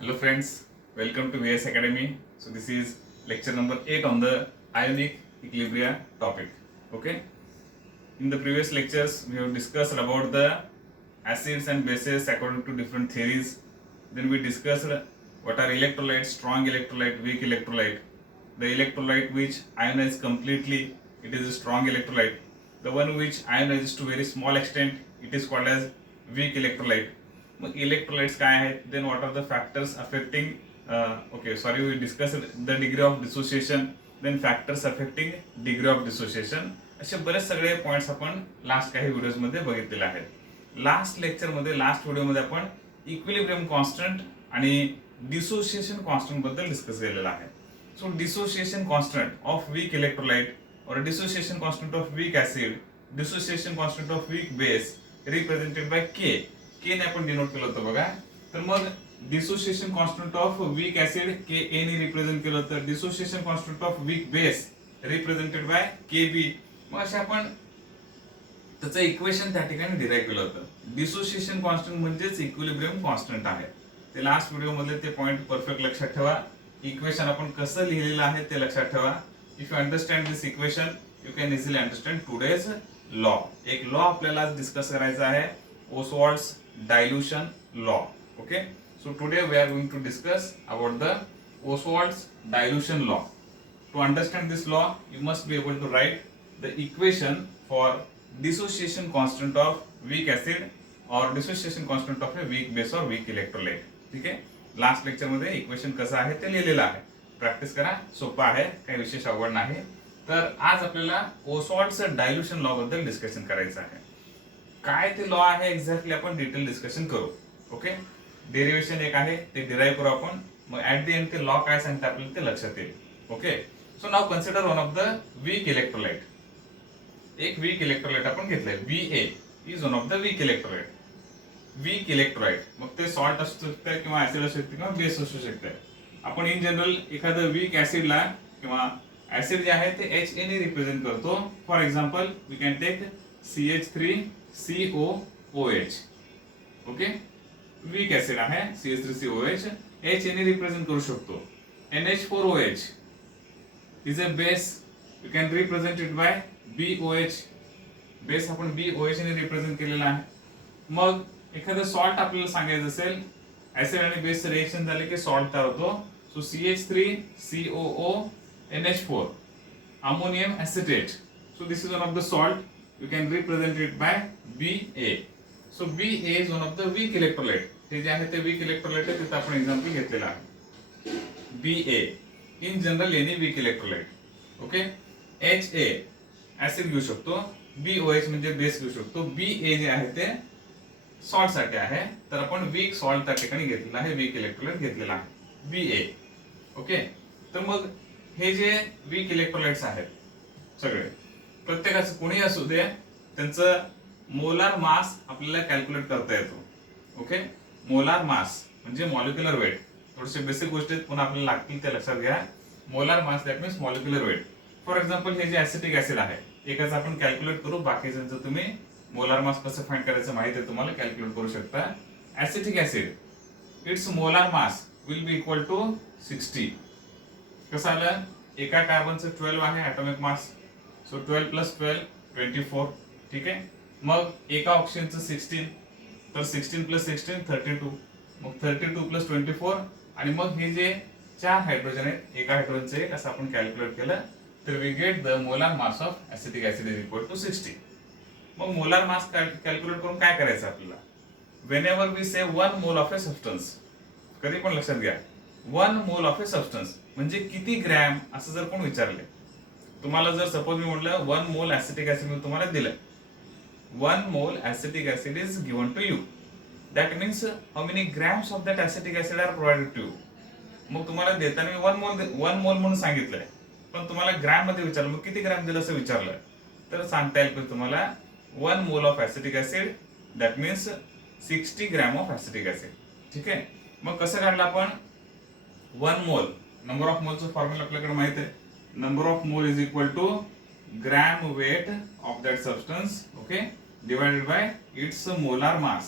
Hello friends, welcome to VS Academy. So this is lecture number 8 on the ionic equilibria topic. Okay. In the previous lectures we have discussed about the acids and bases according to different theories. Then we discussed what are electrolytes, strong electrolyte, weak electrolyte. The electrolyte which ionizes completely, it is a strong electrolyte. The one which ionizes to very small extent, it is called as weak electrolyte. मग electrolytes काय आहेत, then what are the factors affecting we discuss the degree of dissociation, then factors affecting degree of dissociation. असे बरेच सगळे points आपण last काही व्हिडिओजमध्ये बघितलेले आहेत. लास्ट व्हिडिओमध्ये आपण इक्विलिब्रियम कॉन्स्टंट आणि डिसोसिएशन कॉन्स्टंट बद्दल डिस्कस केलेला आहे. So dissociation constant of weak electrolyte और dissociation constant of weak acid, dissociation constant of weak base represented by K. K ने आपण डिनोट केलं होतं बघा. तर मग dissociation constant of weak acid K A ने रिप्रेझेंट केलं होतं. Dissociation constant of weak base represented by K B. मग असे आपण त्याचं इक्वेशन त्या ठिकाणी डिराईव्ह केलं होतं. डिसोसिएशन कॉन्स्टंट म्हणजेच इक्विलिब्रियम कॉन्स्टंट आहे. ते लास्ट व्हिडिओ मधले ते पॉइंट परफेक्ट लक्षात ठेवा. इक्वेशन आपण कसं लिहिलेलं आहे ते लक्षात ठेवा. If you understand this equation you can easily understand today's law. एक लॉ आपल्याला आज डिस्कस करायचा आहे, ओसवाल्ड्स dilution law. Okay, so today we are going to discuss about the Oswald's dilution law. To understand this law you must be able to write the equation for dissociation constant of weak acid or dissociation constant of a weak base or weak electrolyte. ठीक आहे, last lecture मध्ये equation कसं आहे ते लिहिलेलं आहे. Practice करा, सोपं आहे, काही विशेष अवघड नाही. तर आज आपल्याला ओसवाल्ड्स डायल्युशन लॉ बद्दल डिस्कशन करायचं आहे. काय ते लॉ आहे एक्झॅक्टली आपण डिटेल डिस्कशन करू. ओके, डेरिवेशन एक आहे ते डिराईव्ह करू आपण. मग ऍट द एंड ते लॉ काय सांगते आपल्याला ते लक्षात येईल. Okay, so now consider one of the weak electrolyte. एक वीक इलेक्ट्रोलाइट आपण घेतलंय, Va is one of the weak electrolyte. Weak electrolyte मग ते सॉल्ट असू शकतं किंवा ऍसिड असू शकते किंवा बेस असू शकते. आपण इन जनरल एखादं वीक ऍसिडला किंवा ऍसिड जे आहे ते Ha ने रिप्रेझेंट करतो. For example we can take CH3COOH. Okay, weak acid आहे CH3COOH. H ने रिप्रेझेंट करू शकतो. NH4OH is a base, you can represent it by BOH. Base आपण BOH ने रिप्रेझेंट केलेला आहे. मग एखादं सॉल्ट आपल्याला सांगायचं असेल, ऍसिड आणि बेस रिएक्शन झाले की सॉल्ट तयार होतो. So CH3COONH4 ammonium acetate. So this is one of the salt. You can represent it by Ba. So Ba is one of the weak electrolyte. हे जे आहे ते weak electrolyte आहे, तिथं आपण एक्झाम्पल घेतलेला आहे. Ba in general any weak electrolyte. Okay, Ha acid घेऊ शकतो, BOH म्हणजे बेस घेऊ शकतो. Ba जे आहे ते सॉल्ट साठी आहे, तर आपण वीक सॉल्ट त्या ठिकाणी घेतलेला आहे, वीक इलेक्ट्रोलाइट घेतलेला आहे Ba. ओके, तर मग हे जे वीक इलेक्ट्रोलाइट्स आहेत सगळे, प्रत्येकाचं कोणी असू दे, त्यांचं मोलार मास आपल्याला कॅल्क्युलेट करता येतो. ओके, मोलार मास म्हणजे मॉलिक्युलर वेट. थोडेसे बेसिक गोष्टी पुन्हा आपल्याला लागतील ते लक्षात घ्या. Molar mass that means molecular weight. For example हे जे ऍसिटिक ऍसिड आहे, एकाचं आपण कॅल्क्युलेट करू, बाकीच्यांचं तुम्ही मोलार मास कसं फाइंड करायचं माहिती आहे तुम्हाला, कॅल्क्युलेट करू शकता. Acetic acid its molar mass will be equal to 60. कसं आलं, एका कार्बनचं 12 आहे ऍटॉमिक मास. सो 12 + 12 24. ठीक आहे, मग एका ऑक्सिजनचं 16, तर 16 + 16 32. मग 32 + 24 आणि मग हे जे 4 हायड्रोजन आहेत, एका हायड्रोजनचं एक, असं आपण कॅल्क्युलेट केलं तर we get the molar mass of acetic acid is equal to 60. मग मोलार मास कॅल्क्युलेट करून काय करायचं आपल्याला, whenever we say 1 mole of a substance, कधी पण लक्षात घ्या 1 मोल ऑफ ए सबस्टन्स म्हणजे किती ग्रॅम, असं जर कोण विचारले तुम्हाला, जर सपोज मी म्हटलं 1 मोल ऍसिटिक ऍसिड मी तुम्हाला दिलं, 1 mole acetic acid is given to you, that means how many grams of that acetic acid are provided to you. मग तुम्हाला देताना मी 1 मोल म्हणून सांगितलंय, पण तुम्हाला ग्रॅम मध्ये विचारलं, मग किती ग्रॅम दिलं असं विचारलं तर सांगता येईल पण तुम्हाला 1 mole of acetic acid that means 60 gram of acetic acid. ठीक आहे, मग कसं काढलं आपण 1 मोल, नंबर ऑफ मोलचं फॉर्म्युला आपल्याकडे माहित आहे. Number of mole is equal to gram weight of that substance, okay, divided by its molar mass.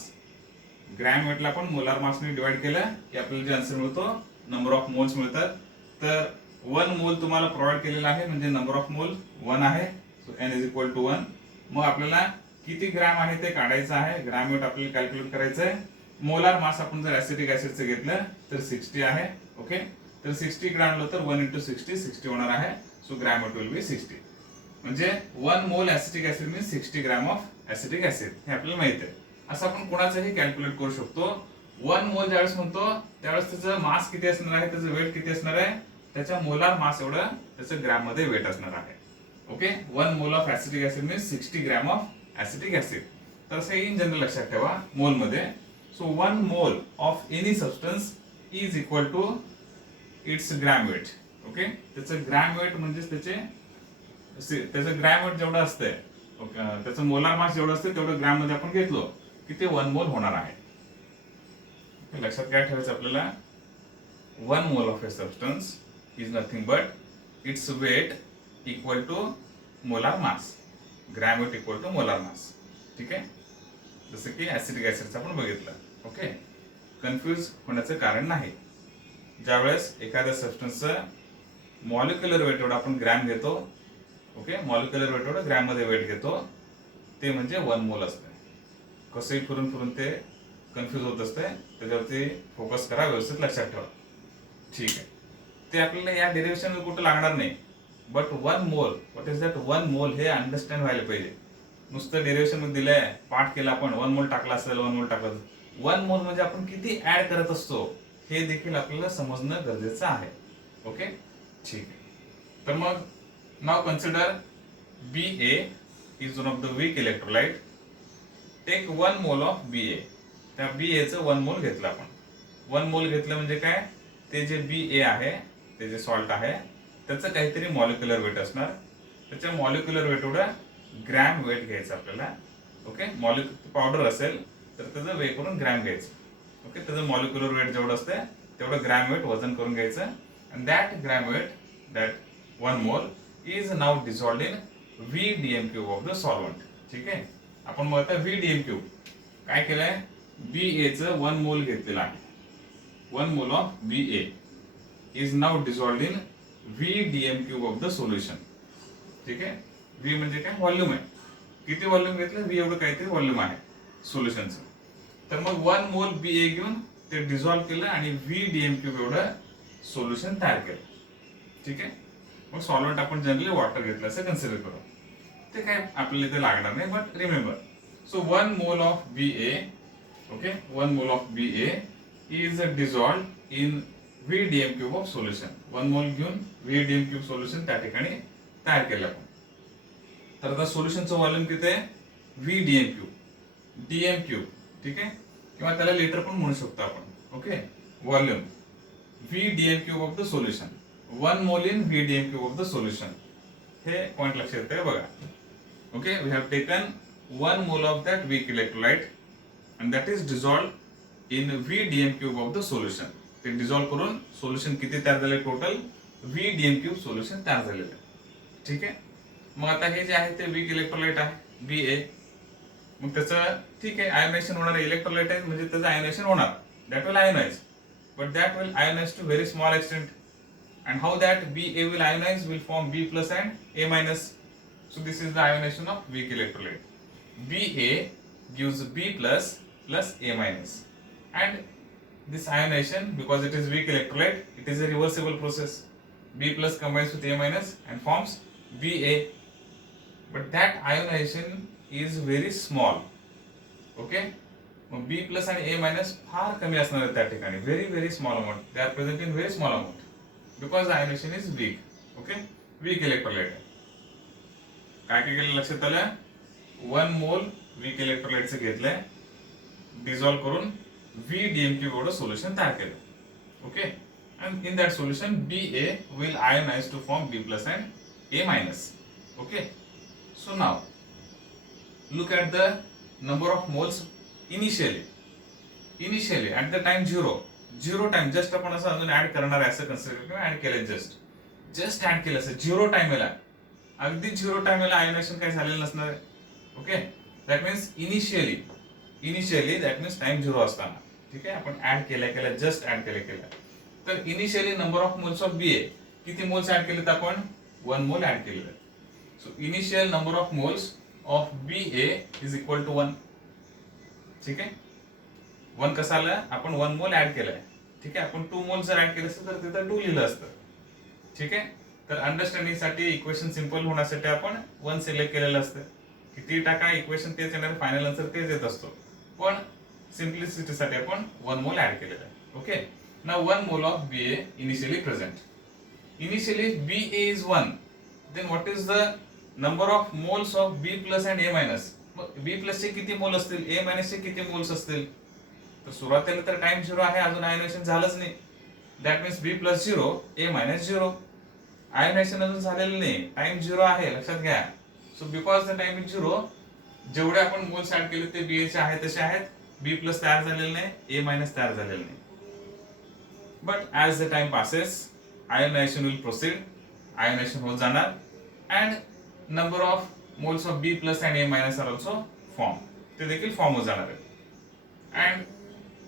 Gram वेटला आपण मोलार मासने डिवाइड केलं की आपल्याला जे आन्सर मिळतो नंबर ऑफ मोल्स मिळतात. तर 1 मोल तुम्हाला प्रोव्हाइड केलेला आहे म्हणजे नंबर ऑफ मोल 1 आहे. So n is equal to 1. मग आपल्याला किती ग्रॅम आहे ते काढायचं आहे. ग्रॅम वेट आपल्याला कॅल्क्युलेट करायचं आहे. मोलार मास आपण जर ऍसिटिक ऍसिडचं घेतलं तर 60 आहे. ओके, तर 60 ग्रॅम तर 1 × 60 होणार आहे. So gram weight will be 60. म्हणजे 1 mole acetic acid means 60 gram of acetic acid हे आपल्याला माहिती आहे. असं आपण कोणाचंही कॅल्क्युलेट करू शकतो. 1 मोल ज्यावेळेस म्हणतो त्यावेळेस त्याचं मास किती असणार आहे, त्याचं वेट किती असणार आहे, त्याच्या मोलार मास एवढं त्याचं ग्रॅम मध्ये वेट असणार आहे. Okay, 1 mole of acetic acid means 60 gram of acetic acid. तर असं इन जनरल लक्षात ठेवा मोल मध्ये. So 1 mole of any substance is equal to its gram weight. Okay, त्याचं ग्रॅम वेट म्हणजे त्याचं ग्रॅम वेट जेवढं असतंय, त्याचं मोलार मास जेवढं असतं तेवढं ग्रॅम मध्ये आपण घेतलो की ते 1 मोल होणार आहे. लक्षात काय ठेवायचं आपल्याला, 1 mole of a substance is nothing but its weight equal to molar mass. Gram weight equal to molar mass. ठीक आहे, जसं की ऍसिटिक ऍसिडचं आपण बघितलं. ओके, कन्फ्यूज होण्याचं कारण नाही. ज्यावेळेस एखाद्या सबस्टन्सचं मॉलिक्युलर वेट एवढं आपण ग्रॅम घेतो, ओके, मॉलिक्युलर वेट एवढं ग्रॅम मध्ये वेट घेतो, ते म्हणजे 1 मोल असतं. कसंही फिरून फिरून ते कन्फ्यूज होत असते, त्याच्यावरती फोकस करा, व्यवस्थित लक्षात ठेवा. ठीक आहे, ते आपल्याला या डेरिव्हेशन कुठं लागणार नाही. बट 1 मोल, व्हॉट इज दॅट 1 मोल हे अंडरस्टँड व्हायला पाहिजे. नुसतं डेरिव्हेशन मध्ये दिलंय, पाठ केला आपण, 1 मोल टाकला असेल, 1 मोल टाकला असेल. 1 मोल म्हणजे आपण किती ऍड करत असतो हे देखील आपल्याला समजणं गरजेचं आहे. ओके, ठीक आहे. तर मग नाव consider BA is one of the weak electrolyte. Take 1 mole of BA. त्या BA चं 1 मोल घेतलं आपण. 1 मोल घेतलं म्हणजे काय, ते जे BA आहे, ते जे सॉल्ट आहे, त्याचं काहीतरी मॉलिक्युलर वेट असणार. त्याच्या मॉलिक्युलर वेट एवढं ग्रॅम वेट घ्यायचं आपल्याला. ओके, पावडर असेल तर त्याचं वेट करून ग्रॅम घ्यायचं. ओके, त्याचं मॉलिक्युलर वेट जेवढं असतं तेवढं ग्रॅम वेट वजन करून घ्यायचं. And that gram weight, that 1 mole is now dissolved in VDM³ of the solvent. ठीक आहे, आपण मग आता VDM³ काय केलंय, BA चं 1 मोल घेतलेलं आहे. 1 mole of BA is now dissolved in VDM³ of the solution. ठीक आहे, V म्हणजे काय, व्हॉल्यूम आहे. किती व्हॉल्यूम घेतलं, V एवढं काहीतरी व्हॉल्यूम आहे सोल्युशनचं. तर मग 1 मोल BA घेऊन ते डिसॉल्व्ह केलं आणि VDM³ एवढं सोल्युशन तयार केलं. ठीक आहे, मग सॉल्वंट आपण जनरली वॉटर घेतलं असं कन्सिडर करू. ते काय आपल्याला इथे लागणार नाही, but remember. So 1 mole of BA, okay, 1 mole of BA is dissolved in VDM³ of solution. 1 मोल घेऊन VDM³ सोल्युशन त्या ठिकाणी तयार केलं आपण. तर आता सोल्युशनचं व्हॉल्यूम किती आहे, VDM³, DM³. ठीक आहे, किंवा त्याला लिटर पण म्हणू शकतो आपण. Okay, volume VDM³ of the solution, 1 mole in VDM³ of the solution. हे पॉइंट लक्षात येते बघा. Okay, we have taken 1 mole of that weak electrolyte and that is dissolved in VDM³ of the solution. ते dissolve करून solution किती तयार झाले, total VDM³ solution तयार झालेलं आहे. ठीक आहे, मग आता हे जे आहे ते वीक इलेक्ट्रोलाइट आहे BA. मग त्याचं ठीक आहे, आयोनायझेशन होणार आहे. इलेक्ट्रोलाइट आहे म्हणजे त्याचं आयोनायझेशन होणार, that will ionise, but that will ionise to very small extent. And how that BA will ionize, will form B plus and A minus. So this is the ionization of weak electrolyte. BA gives B plus plus A minus. And this ionization, because it is weak electrolyte, it is a reversible process. B plus combines with A minus and forms BA. But that ionization is very small. Okay? B plus and A minus फार कमी असणार आहे त्या ठिकाणी. Very very small amount. They are present in very small amount. Because the ionization is weak. Okay, weak electrolyte. काय काय केलं लक्षात आलं, 1 मोल weak electrolyte घेतलंय, डिसॉल्व्ह करून VDM³ एवढं सोल्युशन तयार केलं. Okay, and in that solution BA will ionize to form B plus and A minus. Okay, so now look at the number of moles initially at the time 0 time. Just आपण असं अजून add करणार आहे असं consider किंवा add केलं, just add केलं असं 0 टाइमला, अगदी 0 टाइमला आयोनायझेशन काही झालेलं नसणार आहे. Okay, that means initially initially that means time 0 असताना. ठीक आहे, आपण ऍड केल्या जस्ट ऍड केल्या तर initially number of moles of B A किती मोल्स ऍड केलेत आपण 1 मोल ऍड केलेलं. So initial number of moles of B A is equal to 1. ठीक आहे, 1 कसं आलं, आपण 1 मोल ऍड केलंय. ठीक आहे, आपण 2 मोल जर ऍड केलं असतं तर तिथं 2 लिहिलं असतं. ठीक आहे, तर अंडरस्टँडिंग साठी इक्वेशन सिंपल होण्यासाठी आपण 1 सिलेक्ट केलेलं असतं. किती टाका इक्वेशन तेच येणार, फायनल आन्सर तेच येत असतो, पण सिम्प्लिसिटीसाठी आपण 1 मोल ऍड केलेलं आहे. Okay, now 1 mole of B A initially present. Initially B A is 1, then what is the number of moles of B plus and A minus. मग बी प्लस चे किती मोल असतील, ए मायनस चे किती मोल्स असतील. तर सुरुवातीला तर टाइम 0 आहे, अजून आयोनायझेशन झालंच नाही. That means B plus 0 A minus 0. Ionisation अजून झालेलं नाही, टाइम 0 आहे, लक्षात घ्या. So because the time is 0, जेवढे आपण मोल्स ऍड केले ते बी चे आहेत तसे आहेत. बी प्लस तयार झालेलं नाही, ए मायनस तयार झालेलं नाही. But as the time passes ionisation will proceed, ionisation होत जाणार and number of moles of B plus and A minus are also form, ते देखील फॉर्म होत जाणार आहे. And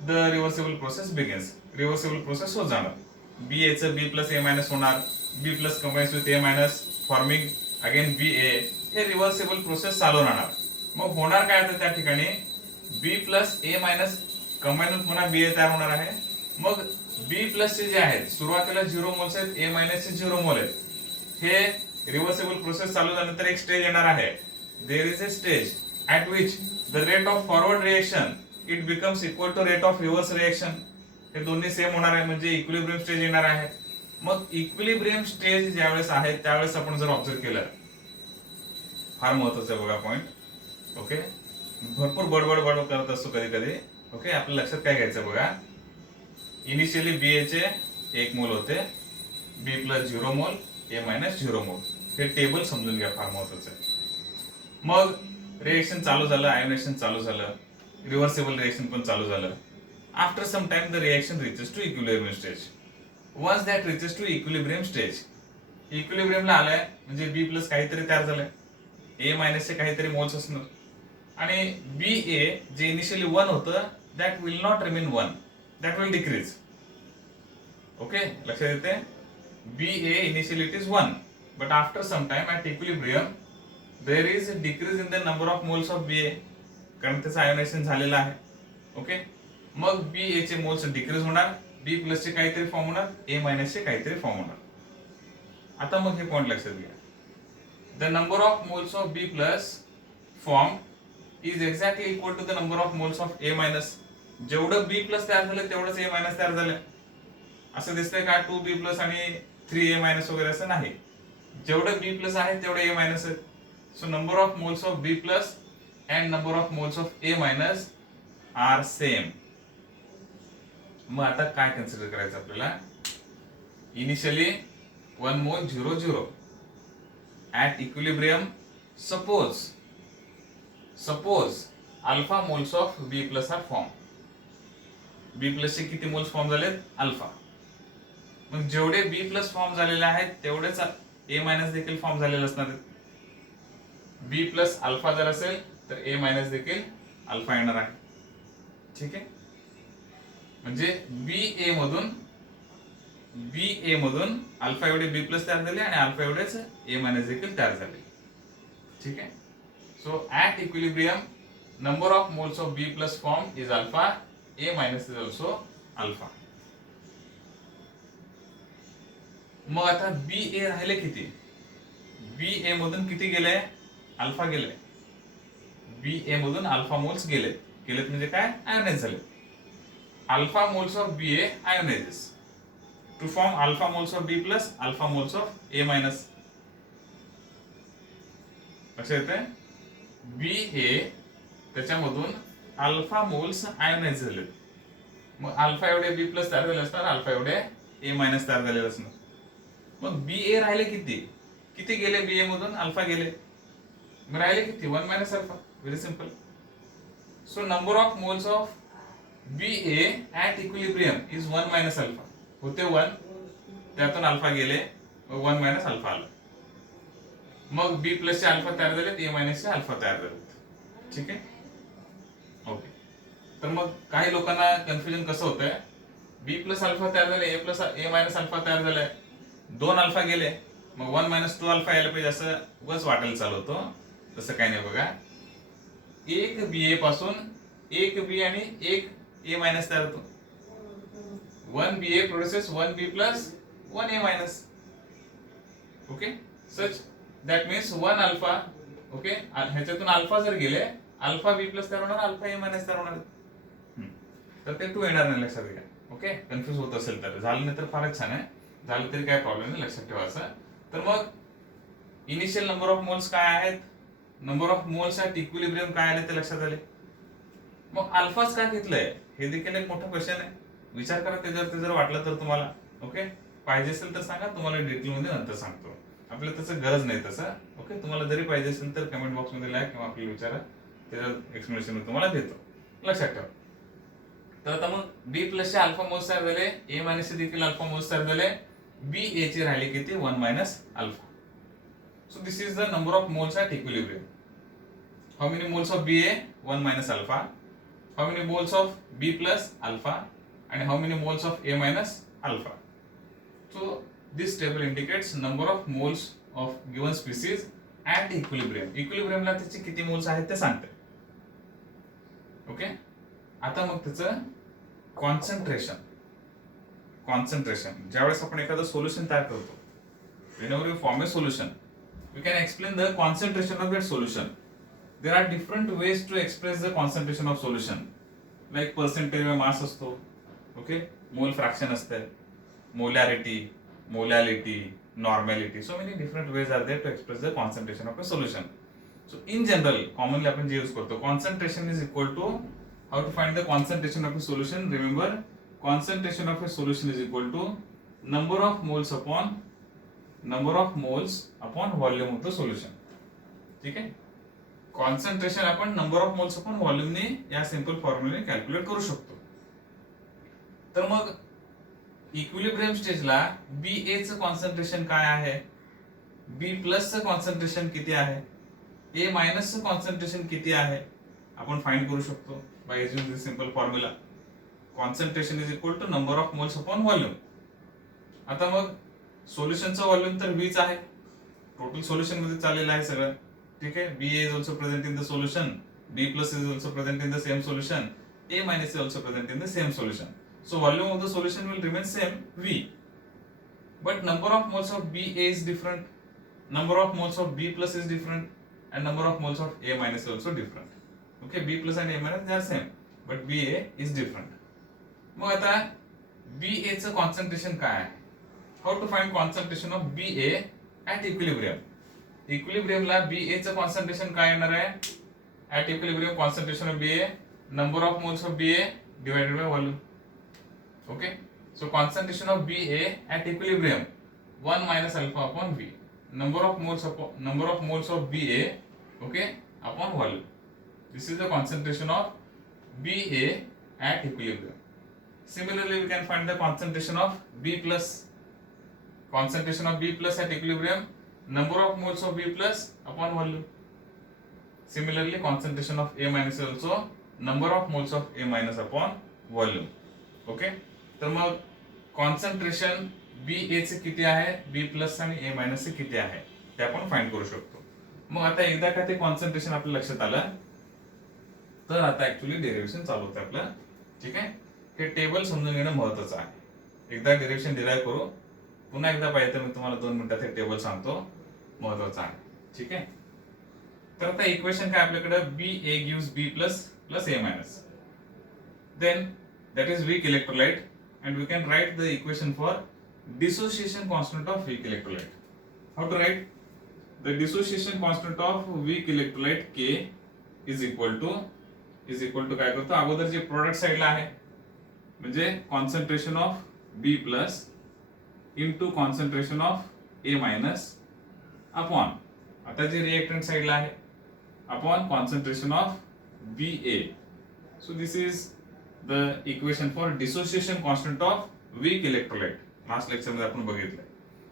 the reversible process begins, reversible process होत जाणार. बी ए चं बी प्लस ए मायनस होणार, B plus combines with A minus forming again B A. हे रिव्हर्सिबल प्रोसेस चालू राहणार. मग होणार काय आता त्या ठिकाणी, बी प्लस ए मायनस कंबाईन होत पुन्हा बी ए तयार होणार आहे. मग बी प्लस चे जे आहेत सुरुवातीला 0 मोल्स आहेत, ए मायनस चे 0 मोल आहेत. हे रिव्हर्सिबल प्रोसेस चालू झाल्यानंतर एक स्टेज येणार आहे. There is a stage at which the rate of forward reaction it becomes equal to rate of reverse reaction. हे दोन्ही सेम होणार आहे, म्हणजे इक्विलिब्रियम स्टेज येणार आहे. मग इक्विलिब्रियम स्टेज ज्यावेळेस आहे त्यावेळेस आपण जर ऑब्झर्व केलं, फार महत्वाचं आहे बघा पॉइंट. ओके, भरपूर बडबड करत असतो कधी कधी. ओके, आपल्या लक्षात काय घ्यायचं बघा, इनिशियली बी ए चे 1 मोल होते, बी प्लस 0 मोल, ए मायनस 0 मोल. हे टेबल समजून घ्या, फार महत्वाचं आहे. मग रिएक्शन चालू झालं, आयोनायझेशन चालू झालं, रिव्हर्सिबल रिएक्शन पण चालू झालं. After some time the reaction reaches to equilibrium stage. Once that reaches to equilibrium stage, इक्विलिब्रियमला आलाय म्हणजे बी प्लस काहीतरी तयार झालंय, ए मायनस चे काहीतरी मोल्स असणार, आणि बी ए जे इनिशियली 1 होतं that will not remain 1, that will decrease. Okay, लक्षात येते. B A initially it is 1, but after some time at equilibrium there is a decrease in the number of moles of Ba, कारण त्याचं ionisation झालेलं आहे. Okay, मग Ba चे moles decrease होणार, B plus चे काहीतरी फॉर्म होणार, A मायनस चे काहीतरी फॉर्म होणार. आता मग हे पॉइंट लक्षात घ्या, the number of moles of B plus form is exactly equal to the number of moles of A minus. जेवढं B प्लस तयार झालं तेवढंच A मायनस तयार झालं. असं दिसतंय का 2B प्लस आणि 3A मायनस वगैरे असं नाही, जेवढं बी प्लस आहे तेवढं ए मायनस आहे. So number of moles of B plus and number of moles of A minus are same. मग आता काय कन्सिडर करायचं आपल्याला, initially 1 mole 0 0 at equilibrium. Suppose alpha moles of B plus are form. B plus चे किती moles form झालेत, alpha. मग जेवढे बी प्लस फॉर्म झालेले आहेत तेवढेच ए मायनस देखील फॉर्म झालेले असणार आहेत. बी प्लस अल्फा जर असेल तर ए मायनस देखील अल्फा येणार आहे. ठीक आहे, म्हणजे बी ए मधून अल्फा एवढे बी प्लस तयार झाले आणि अल्फा एवढेच ए मायनस देखील तयार झाले. ठीक आहे, so at equilibrium number of moles of B plus form is alpha, A minus is also alpha. मग आता बी ए राहिले किती, बी ए मधून किती गेले, अल्फा गेले. बी ए मधून अल्फा मोल्स गेलेत म्हणजे काय, आयोनाइज झाले. Alpha moles of B A ionizes to form alpha moles of B plus, alpha moles of A minus. लक्षात येते, बी ए त्याच्यामधून अल्फा मोल्स आयोनाइज झाले. मग अल्फा एवढे बी प्लस तयार झाले असणार, अल्फा एवढे ए मायनस तयार झालेले असणार. मग बी ए राहिले किती गेले, बी ए मधून अल्फा गेले, मग राहिले किती, 1 minus alpha. Very simple. So number of moles of B A at equilibrium is 1 minus alpha. होते 1, त्यातून अल्फा गेले, मग 1 मायनस अल्फा आला. मग बी प्लस चे अल्फा तयार झाले, ए मायनस चे अल्फा तयार झाले. ठीक आहे, ओके. तर मग काही लोकांना कन्फ्युजन कसं होतंय, बी प्लस अल्फा तयार झाले, ए प्लस ए मायनस अल्फा तयार झालाय, 2 अल्फा गेले, मग 1 मायनस 2 अल्फा यायला पाहिजे असं उगाच वाटायला चालू होतं. तसं काही नाही बघा. एक बी ए पासून एक बी आणि एक ए मायनस तयार होतो. 1 B A produces 1 B plus 1 A minus. Okay, such that means 1 alpha. Okay, ह्याच्यातून अल्फा जर गेले, अल्फा बी प्लस तयार होणार, अल्फा ए मायनस तयार होणार. तर ते 2 येणार नाही, लक्षात घ्या. ओके, कन्फ्युज होत असेल तर, झालं नाही तर फारच छान आहे, झालं तरी काय प्रॉब्लेम नाही, लक्षात ठेवायचं. तर मग इनिशियल नंबर ऑफ मोल्स काय आहेत, number of moles at equilibrium काय आले ते लक्षात आले. मग अल्फाच का घेतलंय हे देखील एक मोठा क्वेश्चन आहे. विचार करा त्याच्यावर, ते जर वाटलं तर तुम्हाला. ओके, पाहिजे असेल तर सांगा, तुम्हाला डिटेलमध्ये नंतर सांगतो. आपल्याला त्याचं गरज नाही तसं. ओके, तुम्हाला जरी पाहिजे असेल तर कमेंट बॉक्समध्ये लिहा किंवा आपल्याला विचारा, त्याचं एक्सप्लेनेशन मी तुम्हाला देतो, लक्षात ठेवा. तर आता मग बी प्लसचे अल्फा मोल्स तयार झाले, ए मायनसचे देखील अल्फा मोल्स तयार झाले, बी ए ची राहिली किती, 1 minus alpha. So this is the number of moles at equilibrium. How many moles of B A, 1 minus alpha. How many moles of B plus alpha, and how many moles of A minus alpha. So this table indicates number of moles of given species at equilibrium. Equilibrium ला त्याचे किती moles आहेत ते सांगते. Okay, आता मग त्याचं concentration ज्यावेळेस आपण एखादं सोल्युशन तयार करतो, whenever you form a solution, we can explain the concentration of that solution. There are different ways to express the concentration of solution, like percentage of mass असतो. ओके, मोल फ्रॅक्शन असते, molarity, molality, normality. So many different ways are there to express the concentration of a solution. So in general commonly आपण जे use करतो, concentration is equal to, how to find the concentration of a solution. Remember, concentration of a solution is equal to number of moles upon volume of the solution. ठीक आहे, concentration आपण number of moles upon व्हॉल्यूमने या simple फॉर्म्युलाने calculate करू शकतो. तर मग equilibrium स्टेजला बी ए चं कॉन्सन्ट्रेशन काय आहे, बी प्लस चं कॉन्सन्ट्रेशन किती आहे, ए मायनस चं कॉन्सन्ट्रेशन किती आहे, आपण फाइंड करू शकतो by using this simple formula. Concentration is equal to number of moles upon volume. आता मग सोल्युशनचं व्हॉल्यूम तर बीच आहे, टोटल सोल्युशन मध्ये चाललेलं आहे सगळं. ठीक आहे, B is also present in the solution, B plus is also present in the same solution, A minus is also present in the same solution. So volume of the solution will remain same, V. But number of moles of BA is different, number of moles of B plus is different, and number of moles of A minus is also different. Okay, B plus and A minus they are same, but BA is different. मग आता BA चं concentration काय आहे? How to find concentration of BA at equilibrium? Equilibrium ला BA चं concentration काय येणार आहे? At equilibrium concentration of BA, number of moles of BA divided by volume. Okay, so concentration of BA at equilibrium 1 minus alpha upon V, number of moles of BA, okay, upon volume. This is the concentration of BA at equilibrium. Similarly, we can find the concentration of B plus. Concentration of B plus at equilibrium, number of moles of B plus upon volume. Similarly, concentration of A minus is also number of moles of A minus upon volume. Okay. तर मग concentration बी ए चे किती आहे, बी plus आणि ए minus चे किती आहे ते आपण फाइंड करू शकतो. मग आता एकदा का ते कॉन्सन्ट्रेशन आपल्या लक्षात आलं, तर आता ऍक्च्युअली डेरिव्हेशन चालू होतं आपलं. ठीक आहे, हे टेबल समजून घेणं महत्वाचं आहे. एकदा डेरिव्हेशन डिराईव्ह करू, पुन्हा एकदा पाहिजे तर मी तुम्हाला 2 मिनिटात हे टेबल सांगतो, महत्वाचं आहे. ठीक आहे, तर आता इक्वेशन काय आपल्याकडे, B A gives B plus plus A minus, then that is weak electrolyte, and we can write the equation for dissociation constant of weak electrolyte. How to write? The dissociation constant of weak electrolyte K is equal to काय करतो, अगोदर जे product साइडला आहे म्हणजे concentration of B plus into concentration of A minus upon आता जे reactant साइडला आहे upon concentration of BA. So this is the equation for dissociation constant of weak electrolyte. Last lecture मध्ये आपण बघितलं,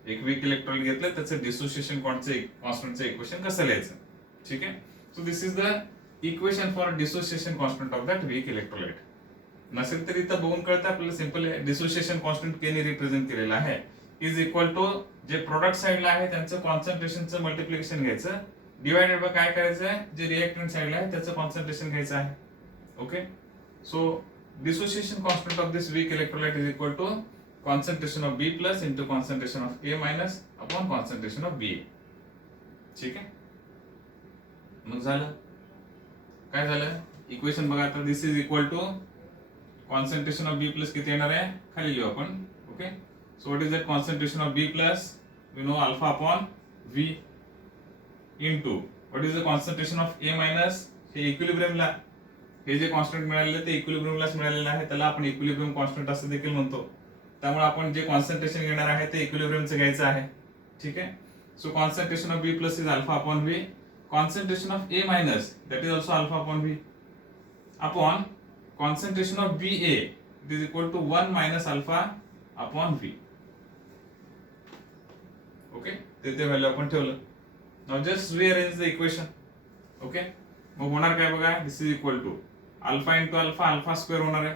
एक वीक इलेक्ट्रोलाइट घेतलं, त्याचं डिसोसिएशन कॉन्स्टंटचं इक्वेशन कसं लिहायचं. ठीक आहे, so this is the equation for dissociation constant of that weak electrolyte. नसेल तर इथं बघून कळतं आपल्याला सिंपल डिसोसिएशन कॉन्स्टंट के ने रिप्रेझेंट केलेलं आहे, इज इक्वल टू जे प्रोडक्ट साइडला आहे त्यांचं कॉन्सन्ट्रेशनचं मल्टिप्लिकेशन घ्यायचं, डिवायडेड बाय काय करायचं आहे, जे रिएक्टंट साइडला आहे त्याचं कॉन्सन्ट्रेशन घ्यायचं आहे. Okay, so dissociation constant of this weak electrolyte is equal to concentration of B plus into concentration of A minus upon concentration of B. ठीक आहे, मग झालं काय झालं, इक्वेशन बघा आता. This is equal to concentration of B plus किती येणार आहे खाली लिहू आपण. Okay, so what is the concentration of B plus, we know alpha upon V, into what is the concentration of A minus, हे इक्विलिब्रियमला हे जे कॉन्स्टंट मिळालेलं ते इक्विलिब्रियमलाच मिळालेलं आहे, त्याला आपण इक्विलिब्रियम कॉन्स्टंट असं देखील म्हणतो. त्यामुळे आपण जे कॉन्सन्ट्रेशन घेणार आहे ते इक्विलिब्रियमचं घ्यायचं आहे. ठीक आहे, so concentration of B plus is alpha upon V, concentration of A minus that is also alpha upon V upon concentration of BA it is equal to 1 minus alpha upon V. Okay, ते value आपण ठेवलं. Now just rearrange the equation. Okay, मग होणार काय बघा, this is equal to alpha into alpha, alpha square होणार आहे.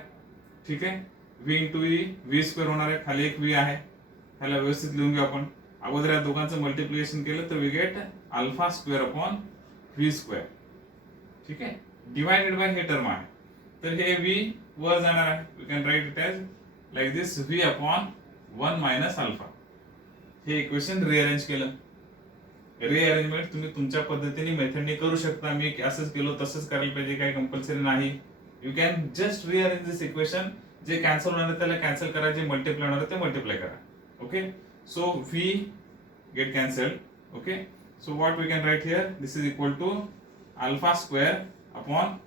ठीक आहे, V इंटू व्ही स्क्वेअर होणार आहे, खाली एक V आहे, ह्याला व्यवस्थित लिहून घेऊ आपण. अगोदर या दोघांचं मल्टिप्लिकेशन केलं तर we get alpha square upon V square. ठीक आहे, डिवायडेड बाय हे टर्म आहे, तर हे व्ही वर जाणार आहे, we can write it as like this, V upon 1 minus alpha. हे इक्वेशन रिअरेंज केलं. रिअरेंजमेंट तुम्ही तुमच्या पद्धतीने मेथडने करू शकता. मी असंच केलो तसंच करायला पाहिजे काही कंपल्सरी नाही. You can just rearrange this equation. जे कॅन्सल होणार आहे त्याला कॅन्सल करा, जे मल्टिप्लाय होणार आहे ते मल्टिप्लाय करा. Okay, so v get cancelled. Okay, so what we can write here, this is equal to alpha square upon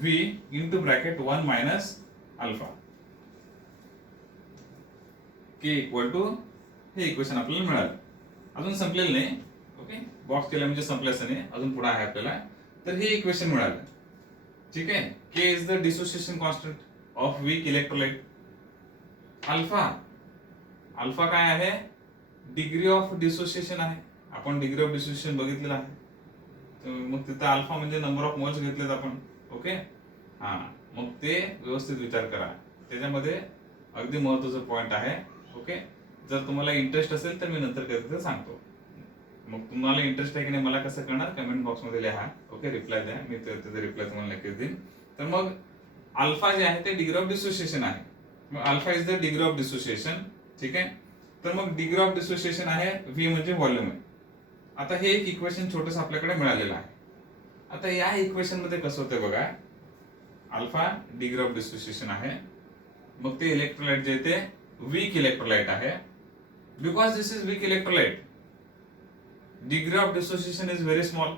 v into bracket 1 minus alpha, k equal to हे इक्वेशन आपल्याला मिळालं. अजून संपलेलं नाही. ओके, बॉक्स केला म्हणजे संपल्याचं नाही, अजून पुढे आहे आपल्याला. तर हे इक्वेशन मिळालं. ठीक आहे, k is the dissociation constant of weak electrolyte. Alpha काय आहे, डिग्री ऑफ डिसोसिएशन आहे. आपण डिग्री ऑफ डिसोसिएशन बघितलेलं आहे, मग तिथं अल्फा म्हणजे नंबर ऑफ मोल्स घेतलेत आपण. ओके, हा, मग ते व्यवस्थित विचार करा, त्याच्यामध्ये अगदी महत्त्वाचा पॉइंट आहे. ओके, जर तुम्हाला इंटरेस्ट असेल तर मी नंतर कधी सांगतो. मग तुम्हाला इंटरेस्ट आहे की नाही मला कसं कळणार, कमेंट बॉक्स मध्ये लिहा. ओके, रिप्लाय द्या, मी त्याचा रिप्लाय तुम्हाला नक्कीच देईन. तर मग अल्फा जे आहे ते डिग्री ऑफ डिसोसिएशन आहे. मग alpha is the degree of dissociation. ठीक आहे, तर मग डिग्री ऑफ डिसोसिएशन आहे, व्ही म्हणजे व्हॉल्यूम आहे. आता हे एक इक्वेशन छोटंसं आपल्याकडे मिळालेलं आहे. आता या इक्वेशन मध्ये कसं होतं बघा, अल्फा डिग्री ऑफ डिसोसिएशन आहे, मग ते इलेक्ट्रोलाइट जे ते वीक इलेक्ट्रोलाइट आहे. Because this is weak electrolyte, degree of dissociation is very small.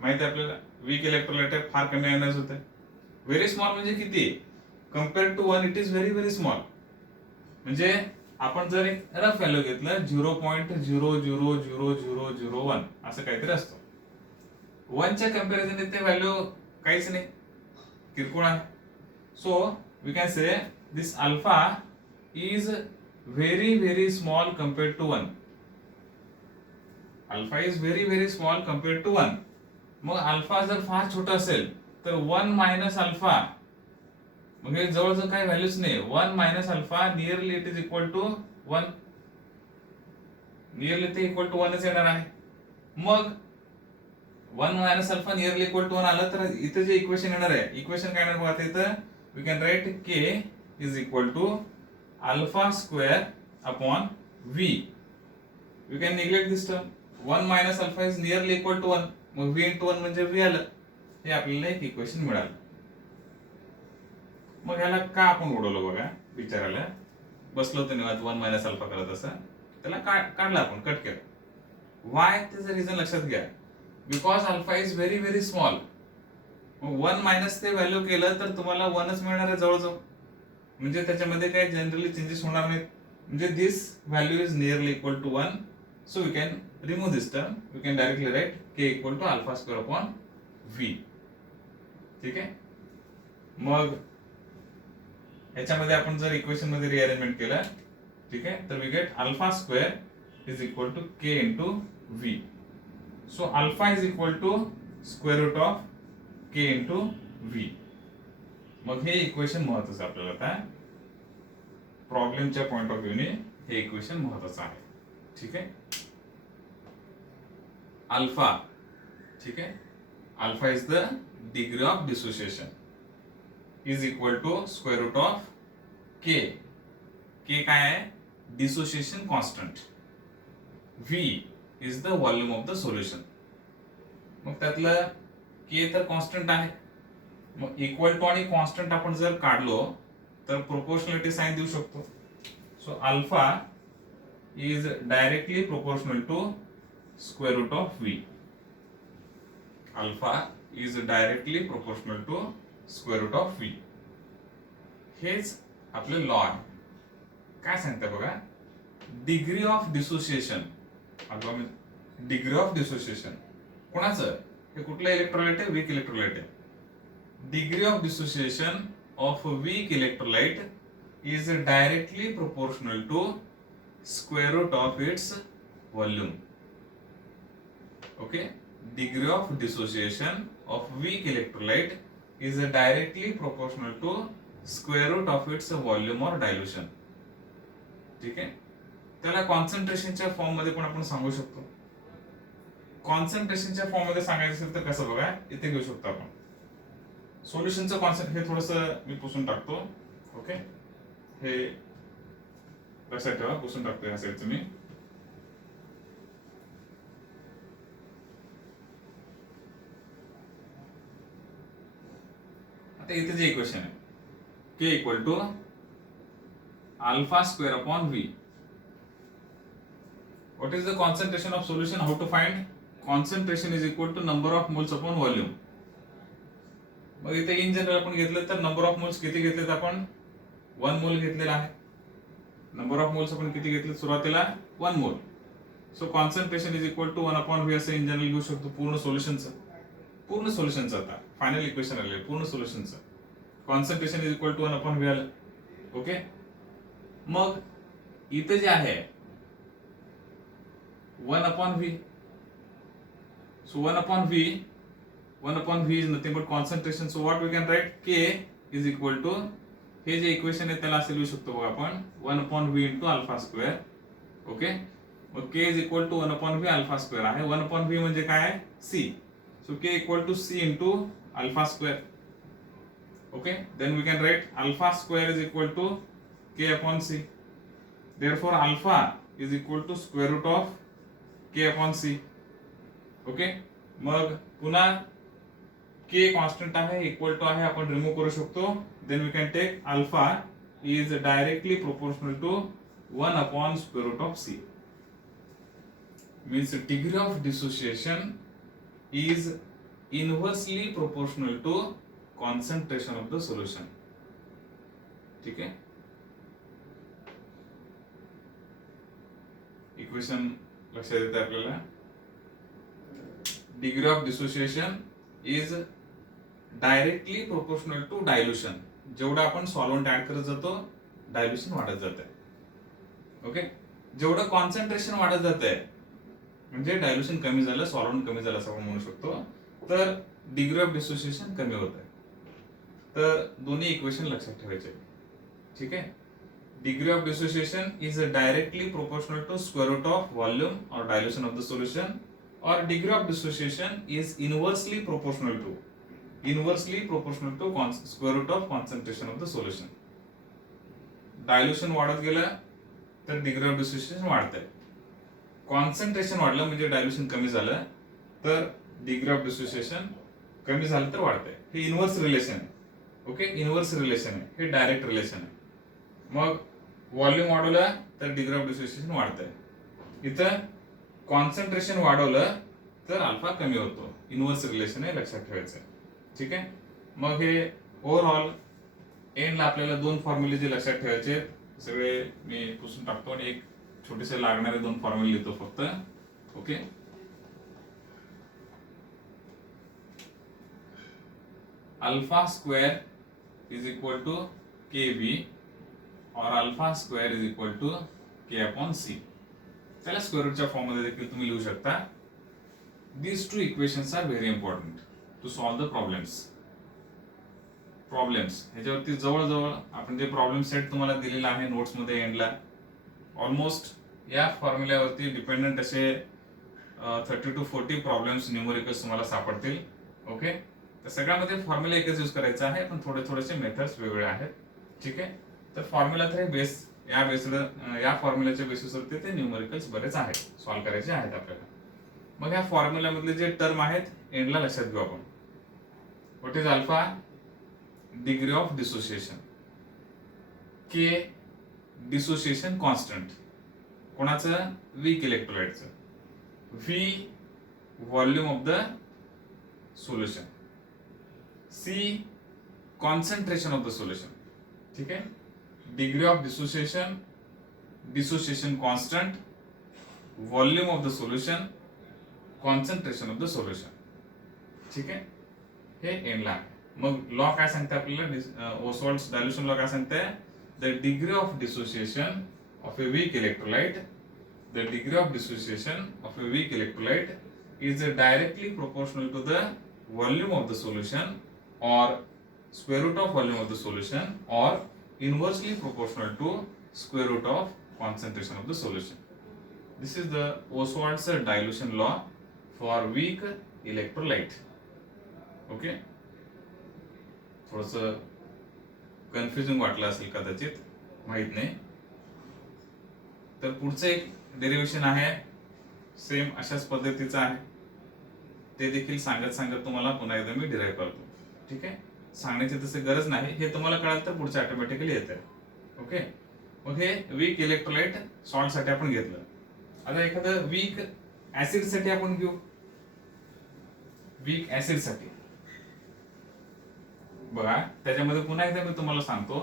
माहिती आहे आपल्याला, वीक इलेक्ट्रोलाइट आहे, फार कमी आयनाइज होते. व्हेरी स्मॉल म्हणजे किती, compare to 1 it is very very small. म्हणजे आपण जर एक रफ व्हॅल्यू घेतलं 0.0000001 असं काहीतरी असतो. 1च्या कंपॅरिझन ते व्हॅल्यू काहीच नाही, किरकोळ आहे. So we can say this alpha is very very small compared to 1. Alpha is very very small compared to 1. मग अल्फा जर फार छोटा असेल तर 1 मायनस अल्फा, मग हे जवळजवळ काही व्हॅल्यूच नाही. 1 minus alpha nearly it is equal to 1. Nearly ते इक्वल टू 1च येणार आहे. मग 1 minus alpha nearly equal to 1 आलं तर इथे जे इक्वेशन येणार आहे, इक्वेशन काय येणार बघा, इथं we can write k is equal to alpha square upon v. We can neglect this term. 1 minus alpha is nearly equal to 1, मग v इंटू 1 म्हणजे v आलं. हे आपल्याला एक इक्वेशन मिळालं. मग ह्याला का आपण उडवलं बघा, विचारायला बसलो होतो निवांत 1 मायनस अल्फा करत असं, त्याला काढलं आपण, कट केलं. वाय, त्याचं रिझन लक्षात घ्या. Because alpha is very very small. मग 1 मायनस ते व्हॅल्यू केलं तर तुम्हाला 1च मिळणार आहे जवळजवळ, म्हणजे त्याच्यामध्ये काही जनरली चेंजेस होणार नाहीत. म्हणजे this value is nearly equal to 1. So we can remove this term. We can directly write k equal to alpha square upon v. ठीक आहे, मग याच्यामध्ये आपण जर इक्वेशन मध्ये रिअरेंजमेंट केलं, ठीक आहे, तर we get alpha square is equal to k into v. So alpha is equal to square root of K into V. मग हे इक्वेशन महत्वाचं आहे आपल्याला आता प्रॉब्लेमच्या पॉइंट ऑफ व्ह्यूने हे इक्वेशन महत्वाचं आहे. ठीक आहे. अल्फा, ठीक आहे, alpha is the degree of dissociation is equal to square root of K. K काय आहे? Dissociation constant. V is the volume of the solution. मग त्यातलं के तर कॉन्स्टंट आहे. मग इक्वल टू आणि कॉन्स्टंट आपण जर काढलो तर प्रोपोर्शनॅलिटी साइन देऊ शकतो. So alpha is directly proportional to square root of V. Alpha is directly proportional to square root of V. हेच आपले लॉ आहे. काय सांगते बघा, degree of dissociation. Degree of dissociation कोणाचं? हे कुठलं इलेक्ट्रोलाइट आहे? वीक इलेक्ट्रोलाइट आहे. Degree of dissociation of weak electrolyte is directly proportional to square root of its volume. Okay, degree of dissociation of weak electrolyte is directly proportional to square root of its volume or dilution. ठीक आहे. त्याला कॉन्सन्ट्रेशनच्या form मध्ये पण आपण सांगू शकतो. कॉन्सन्ट्रेशनच्या form मध्ये सांगायचं असेल तर कसं बघा, इथे घेऊ शकतो आपण सोल्युशनचं कॉन्सेप्ट. हे थोडंसं मी पुसून टाकतो. ओके, हे लक्षात ठेवा, पुसून टाकतो ह्या साईडचं मी. आता इथे जे इक्वेशन आहे K equal to alpha square upon V. What is the concentration of solution? How to find? Concentration is equal to number of moles upon volume. मग इथे इन जनरल आपण घेतलं तर नंबर ऑफ मोल्स किती घेतलेत आपण? 1 मोल घेतलेला आहे. नंबर ऑफ मोल्स आपण किती घेतले सुरुवातीला? 1 mole. So concentration is equal to 1 upon V असं इन जनरल घेऊ शकतो. पूर्ण सोल्युशनचं आता फायनल इक्वेशन आले पूर्ण सोल्युशनचं. Concentration is equal to 1 upon V आलं. ओके, मग इथे जे आहे 1 upon V. So 1 upon V is nothing but concentration. So what we can write? K is equal to, हे जे इक्वेशन आहे त्याला असं लिहू शकतो बघा आपण 1 upon V into alpha square. Okay, मग K is equal to 1 upon V alpha square आहे. 1 अपॉन व्ही म्हणजे काय आहे? C. So K equal to C into alpha square. Okay, then we can write alpha square is equal to K upon C. Therefore alpha is equal to square root of K upon C. Okay, मग पुन्हा K constant आहे, equal to आहे, आपण remove करू शकतो. Then we can take alpha is directly proportional to 1 upon square root of C. Means degree of dissociation is inversely proportional to concentration of the solution. ठीक आहे. Equation लक्षात येते आपल्याला. Degree of dissociation is directly proportional to dilution. जेवढं आपण solvent add करत जातो dilution वाढत जाते. ओके, जेवढं कॉन्सन्ट्रेशन वाढत जाते म्हणजे डायल्युशन कमी झालं, सॉल्व्हंट कमी झालं असं आपण म्हणू शकतो, तर डिग्री ऑफ डिसोसिएशन कमी होत आहे. तर दोन्ही इक्वेशन लक्षात ठेवायचे. ठीक आहे. Degree of dissociation is directly proportional to square root of volume और dilution of the solution, or degree of dissociation is inversely proportional to square root of concentration of the solution. Dilution वाढत गेलं तर degree of dissociation वाढते. Concentration वाढलं म्हणजे dilution कमी झालं तर डिग्री ऑफ डिसोसिएशन कमी झालं तर वाढते. हे इनव्हर्स रिलेशन आहे. ओके, इनव्हर्स रिलेशन आहे, हे डायरेक्ट रिलेशन आहे. मग व्हॉल्यूम वाढवलं तर डिग्री ऑफ डिसोसिएशन वाढते. इथं कॉन्सन्ट्रेशन वाढवलं तर अल्फा कमी होतो. इनव्हर्स रिलेशन आहे, लक्षात ठेवायचं. ठीक आहे. मग हे ओव्हरऑल एंडला आपल्याला 2 फॉर्म्युले जे लक्षात ठेवायचे सगळे मी पुसून टाकतो आणि एक छोटेसे लागणारे 2 फॉर्म्युले लिहितो फक्त. Okay, alpha square is equal to K B और alpha square is equal to K upon C. त्याला स्क्वेअर रूटच्या फॉर्म मध्ये देखील तुम्ही लिहू शकता. These two equations are very important to solve the problems. ह्याच्यावरती जवळजवळ आपण जे प्रॉब्लेम सेट तुम्हाला दिलेला आहे नोट्समध्ये एंडला, ऑलमोस्ट या फॉर्म्युल्यावरती डिपेंडंट असे 30 to 40 प्रॉब्लेम्स न्यूमेरिकल्स तुम्हाला सापडतील. ओके, तर सगळ्यामध्ये फॉर्म्युला एकच यूज करायचा आहे, पण थोडेसे मेथड्स वेगळे आहेत. ठीक आहे, तर फॉर्म्युला तर बेस या फॉर्म्युल्याच्या बेसिसवरती ते न्यूमेरिकल्स बरेच आहेत, सॉल्व्ह करायचे आहेत आपल्याला. मग या फॉर्म्युल्यामधले जे टर्म आहेत एंडला लक्षात घेऊ आपण. What is alpha? Degree of dissociation. K dissociation constant कोणाचं? वीक इलेक्ट्रोलाइटचं. V volume of the solution. C concentration of the solution. ठीक आहे, degree of dissociation constant, volume of the solution, concentration of the solution. ठीक आहे, हे एंडला आहे. मग लॉ काय सांगते आपल्याला? ओसवाल्ड्स डायल्युशन लॉ काय सांगते? The degree of dissociation of a weak electrolyte, the degree of dissociation of a weak electrolyte is directly proportional to the volume of the solution or square root of volume of the solution or inversely proportional to square root of concentration of the solution. This is the Oswald's dilution law for weak electrolyte. Okay, थोडंसं confusing वाटलं असेल कदाचित, माहित नाही. तर पुढचं एक derivation आहे, सेम अशाच पद्धतीचं आहे. ते देखील सांगत तुम्हाला पुन्हा एकदा मी डिराईव्ह करतो. ठीक आहे, सांगण्याची तशी गरज नाही, हे तुम्हाला कळालं तर पुढचं ऑटोमॅटिकली येतं. ओके, मग हे वीक इलेक्ट्रोलाइट सॉल्ट साठी आपण घेतलं. आता एखादं वीक ऍसिड साठी आपण घेऊ. वीक ऍसिड साठी बघा, त्याच्यामध्ये पुन्हा एकदा मी तुम्हाला सांगतो,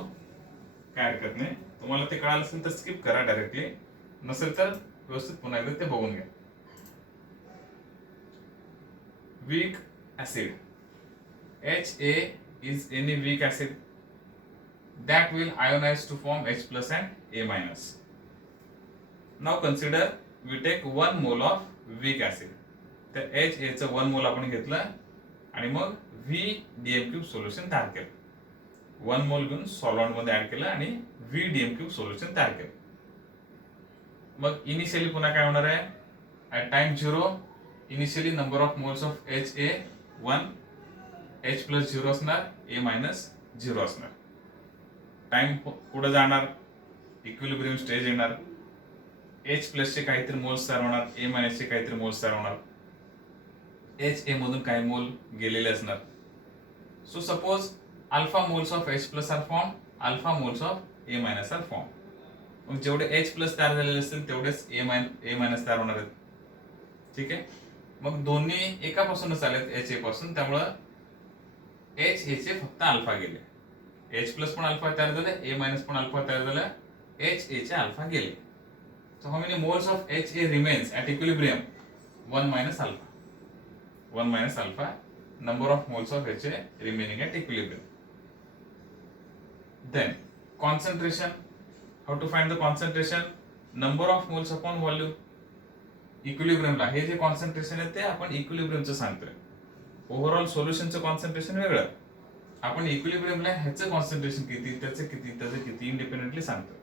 काय हरकत नाही. तुम्हाला ते कळालं असेल तर स्किप करा डायरेक्टली, नसेल तर व्यवस्थित पुन्हा एकदा ते बघून घ्या. weak acid, Ha is any weak acid that will ionize to form H plus and A minus. Now consider we take 1 mole of weak acid. तर Ha चं 1 मोल आपण घेतलं आणि मग V DM क्यूब सोल्युशन तयार केलं. 1 मोल घेऊन सॉल्व्हंट मध्ये ऍड केलं आणि V DM क्यूब सोल्युशन तयार केलं. मग इनिशियली पुन्हा काय होणार आहे? At time 0 initially number of moles of Ha 1, H plus 0 असणार, A मायनस 0 असणार. टाइम पुढे जाणार, इक्विलिब्रियम स्टेज येणार, H प्लस चे काहीतरी मोल्स तयार होणार, A मायनस चे काहीतरी मोल्स तयार होणार, Ha मधून काही मोल गेलेले असणार. So suppose alpha moles of H plus are form, alpha moles of A minus are form. मग जेवढे H प्लस तयार झालेले असतील तेवढेच A मायनस तयार होणार आहेत. ठीक आहे, मग दोन्ही एकापासूनच आलेत, Ha पासून, त्यामुळं Ha चे फक्त अल्फा गेले. H प्लस पण अल्फा तयार झाले, A मायनस पण अल्फा तयार झाला, Ha चे अल्फा गेले. So how many moles of Ha remains at equilibrium? 1 minus alpha. 1 minus alpha. Number of moles of Ha remaining at equilibrium. Then concentration. How to find the concentration? Number of moles upon volume. इक्विलिब्रियमला हे जे concentration आहे ते आपण इक्विलिब्रियमचं सांगतोय. Overall सोल्युशनचं concentration वेगळं, आपण इक्विलिब्रियमला ह्याचं concentration किती, त्याचं किती इंडिपेंडेंटली सांगतोय.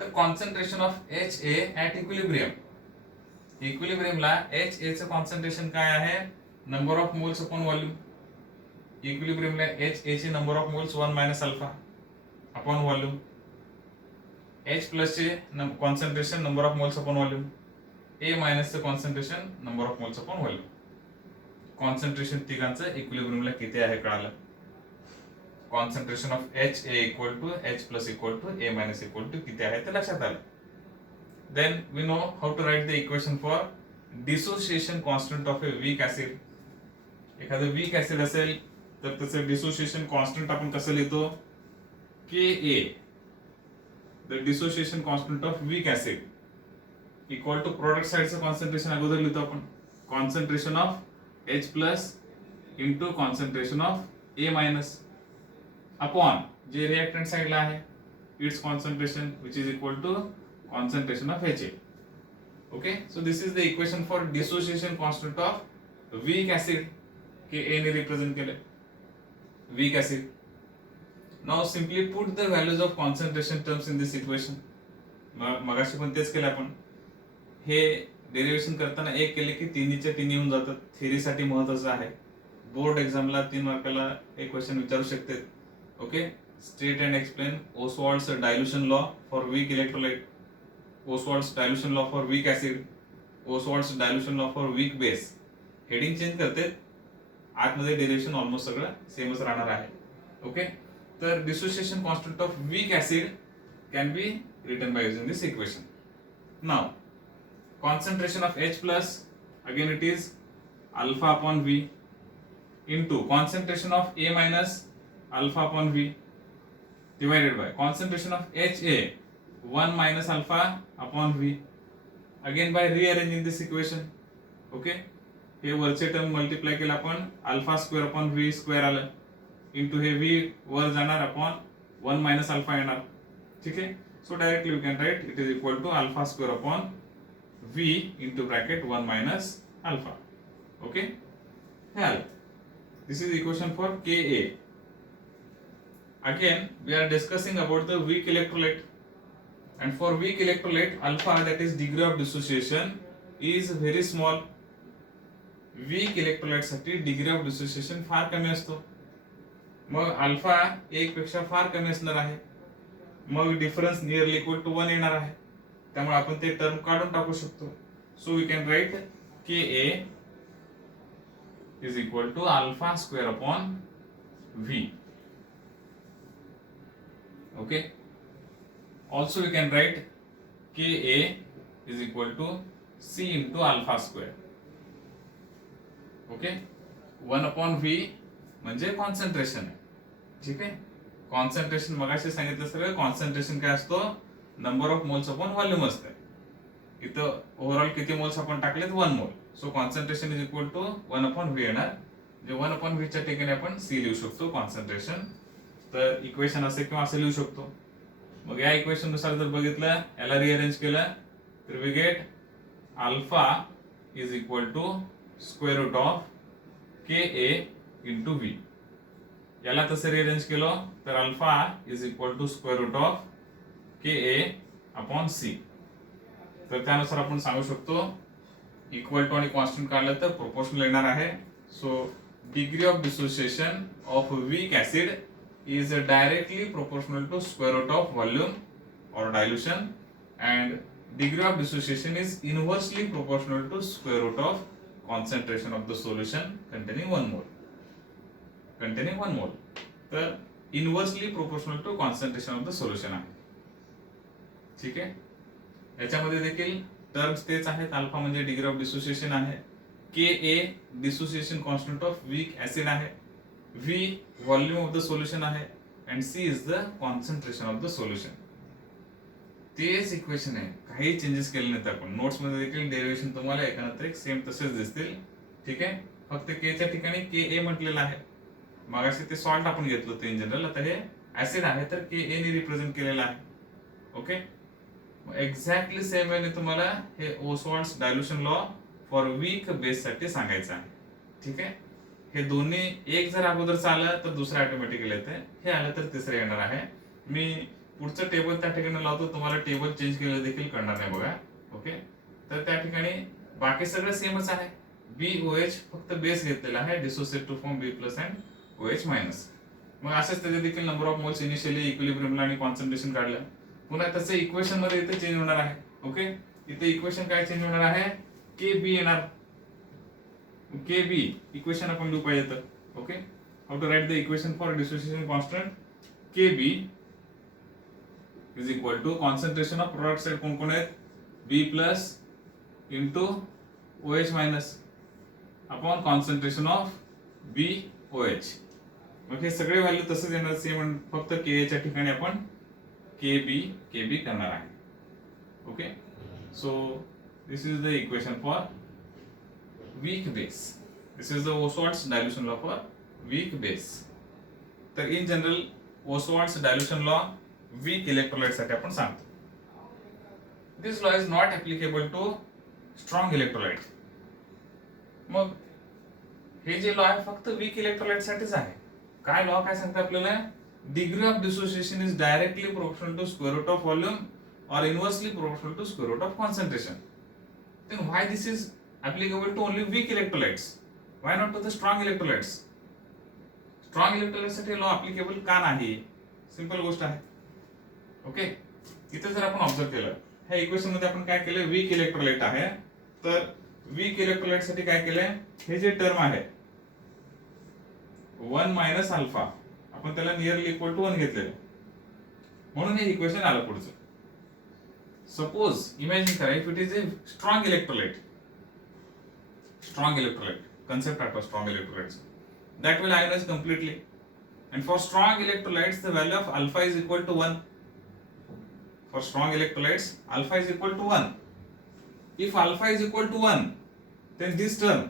तर concentration of Ha at equilibrium. इक्विलिब्रियमला Ha चं कॉन्सन्ट्रेशन काय आहे? Number of moles upon volume. इक्विलिब्रियमला Ha चे number of moles 1 minus alpha upon volume. H plus चे concentration number of moles upon volume. A minus चं concentration number of moles upon volume. Concentration तिघांचं इक्विलिब्रियमला किती आहे कळालं. Concentration of Ha equal to H plus equal to A minus equal to किती आहे ते लक्षात आलं. Then we know how to write the equation for dissociation constant of a weak acid. एखादं वीक ऍसिड असेल तर त्याचं डिसोसिएशन कॉन्स्टंट आपण कसं लिहितो? Ka, the dissociation constant of weak acid equal to product साइडचं कॉन्सन्ट्रेशन अगोदर लिहितो आपण, concentration of H plus into concentration of A minus upon जे रिएक्टंट साइडला आहे it's concentration which is equal to concentration of Ha. Okay, so this is the equation for dissociation constant of weak acid Ka ने represent केले weak acid. Now simply put the values of concentration terms in this equation. मगाशी पण तेच केलं आपण. हे derivation करताना एक केले की तिन्हीच्या तिन्ही होऊन जातात. थेरीसाठी महत्वाचं आहे. बोर्ड एक्झामला 3 मार्काला एक क्वेश्चन विचारू शकते. Okay, state and explain Ostwald's dilution law for weak electrolyte, Ostwald's dilution law for weak acid, Ostwald's dilution law for weak base. Heading change करते, आतमध्ये डेरिव्हेशन ऑलमोस्ट सगळं सेमच राहणार आहे. ओके, तर dissociation constant of weak acid can be written by using this equation. Now concentration of H plus, again it is alpha upon V into concentration of A minus alpha upon V divided by concentration of HA 1 minus alpha upon V, again by rearranging this equation. Okay, हे वरचे term multiply केला आपण alpha square upon V square आलं into हे V वर जाणार upon 1 minus alpha येणार. ठीक आहे, so directly we can write it is equal to alpha square upon V into bracket 1 minus alpha. Okay, hell, this is equation for Ka. Again we are discussing about the weak electrolyte, and for weak electrolyte alpha, that is degree of dissociation, is very small. weak electrolyte साठी degree of dissociation फार कमी असतो. मग alpha 1 पेक्षा फार कमी असणार आहे. मग डिफरन्स नियरली इक्वल टू 1 येणार आहे. त्यामुळे आपण ते टर्म काढून टाकू शकतो. So we can write Ka is equal to alpha square upon V. Okay, also we can write Ka is equal to C into alpha square. Okay, 1 upon V म्हणजे concentration आहे. ठीक आहे, कॉन्सन्ट्रेशन मगाशी सांगितलं सगळं. कॉन्सन्ट्रेशन काय असतो, number of moles upon volume असते. इथं ओव्हरऑल किती मोल्स आपण टाकलेत, 1 mole. So concentration is equal to 1 upon V येणार. जे 1 अपॉन व्ही च्या ठिकाणी आपण सी लिहू शकतो कॉन्सन्ट्रेशन. तर इक्वेशन असे किंवा असं लिहू शकतो. मग या इक्वेशन नुसार जर बघितलं, याला रिअरेंज केलं तर we get alpha is equal to square root of Ka into V. याला तसं रिअरेंज केलं तर alpha is equal to square root of Ka upon C. तर त्यानुसार आपण सांगू शकतो इक्वल टू आणि कॉन्स्टंट काढलं तर प्रोपोर्शनल येणार आहे. So degree of dissociation of weak acid is directly proportional to square root of volume or dilution, and degree of dissociation is inversely proportional to square root of concentration of the solution containing 1 mole. तर inversely proportional to concentration of the solution आहे. ठीक आहे, याच्यामध्ये देखील terms तेच आहेत. Alpha म्हणजे degree of dissociation आहे, Ka dissociation constant of weak acid आहे, V volume of the solution आहे, and C is the concentration of the solution. तेच इक्वेशन आहे, काही चेंजेस केले नाहीत आपण. नोट्स मध्ये देखील डेरिव्हेशन तुम्हाला एकानंतर एक सेम तसेच दिसतील. ठीक आहे, फक्त K च्या ठिकाणी Ka म्हटलेलं आहे. मगाशी ते सॉल्ट आपण घेतलं होतं इन जनरल, आता हे ऍसिड आहे तर Ka ने रिप्रेझेंट केलेलं आहे. ओके, एक्झॅक्टली सेम वेने तुम्हाला हे Ostwald's dilution law for weak base साठी सांगायचं आहे. ठीक आहे, हे दोन्ही एक जर अगोदरच आलं तर दुसरं ऑटोमॅटिकली येते, हे आलं तर तिसरं येणार आहे. मी पुढचं टेबल त्या ठिकाणी लावतो, तुम्हाला टेबल चेंज केलं देखील कळणार नाही बघा. ओके, तर त्या ठिकाणी बाकी सगळं सेमच आहे. BOH फक्त बेस घेतलेला आहे, dissociate to form B plus and OH minus. मग असेच त्याचे देखील नंबर ऑफ मोल्स इनिशियली इक्विलिब्रियमला आणि कॉन्सन्ट्रेशन काढलं. पुन्हा त्याचं इक्वेशन मध्ये इथे चेंज होणार आहे. ओके, इथे इक्वेशन काय चेंज होणार आहे, Kb येणार. Kb इक्वेशन आपण लिहू पाहिजे तर. Okay, how to write the equation for dissociation constant. Kb is equal to concentration of product side कोण कोण आहेत, B plus into OH minus upon concentration of BOH. मग हे सगळे व्हॅल्यू तसंच येणार सेम, फक्त Ka च्या ठिकाणी आपण Kb करणार आहे. Okay, so this is the equation for weak base. This is the Oswald's dilution law for weak base. तर in general Oswald's dilution law weak electrolyte साठी आपण सांगतो. This law is not applicable to strong electrolyte. मग हे जे law आहे फक्त weak electrolyte साठीच आहे. काय लॉ काय सांगते आपल्याला? Degree of dissociation is directly proportional to square root of volume और inversely proportional to square root of concentration. Then why this is applicable to only weak electrolytes? Why not to the strong electrolytes? Strong electrolytes साठी law applicable का नाही? Simple गोष्ट आहे. Okay, इथे जर आपण observe केलं, ह्या इक्वेशन मध्ये आपण काय केलं? वीक इलेक्ट्रोलाइट आहे, तर वीक इलेक्ट्रोलाइट साठी काय केलंय? हे जे टर्म आहे 1 मायनस अल्फा, आपण त्याला नियरली इक्वल टू 1 घेतलेलं, म्हणून हे इक्वेशन आलं पुढचं. सपोज इमॅजिन करा, if it is a strong electrolyte, concept at strong electrolytes, that will ionize completely, and for strong electrolytes the value of alpha is equal to 1. For strong electrolytes alpha is equal to 1. If alpha is equal to 1, then this term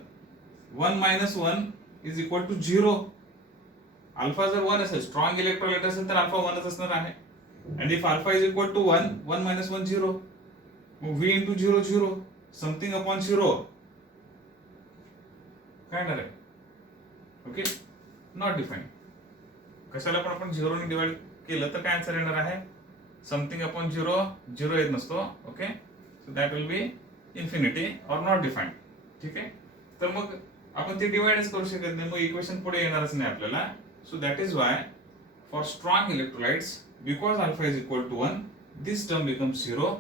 1 minus 1 is equal to 0. Alpha जर 1 असेल, strong electrolyte असेल तर alpha 1 च असणार आहे, and if alpha is equal to 1, 1 minus 1 0, v into 0 0, something upon 0 काय येणार आहे? Okay, not define. कशाला पण आपण 0 ने डिवाइड केलं तर काय आन्सर येणार आहे? समथिंग अपॉन 0, 0 येत नसतो. Okay, so that will be infinity और नॉट डिफाईन. ठीक आहे, तर मग आपण ते डिवाइडच करू शकत नाही, मग इक्वेशन पुढे येणारच नाही आपल्याला. So that is why for strong electrolytes, because alpha is equal to 1, this term becomes 0